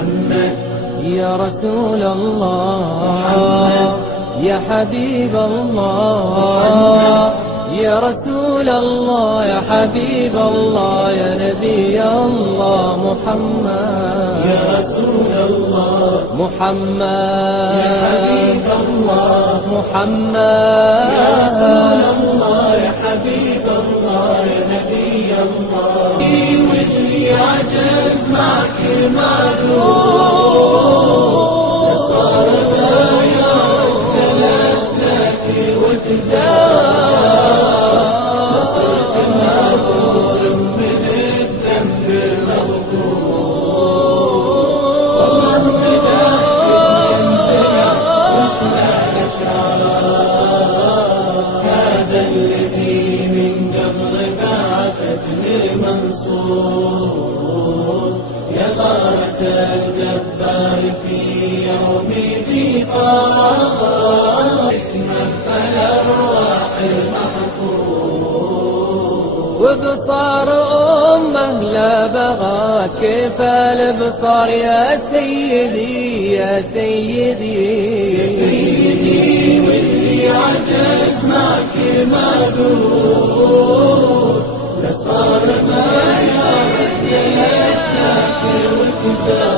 محمد يا رسول الله يا حبيب الله يا رسول الله يا حبيب الله يا نبي الله محمد يا رسول الله محمد يا حبيب الله محمد يا رسول الله يا حبيب الله يا نبي الله واللي عجز معك معذور صار بايعك ثلاث لك وتزار صرت معذور من الذنب المغفور والله مداح ينزرع واسمع الاشعار هذا الذي من قبل بعثتني منصور يا غارة الجبار في يوم ضيقان اسما فالأرواح المحفور وبصار أمه لا بغات كيف البصار يا سيدي يا سيدي يا سيدي واللي عجز معك معذور لصار ما يعرف يلفك وتزار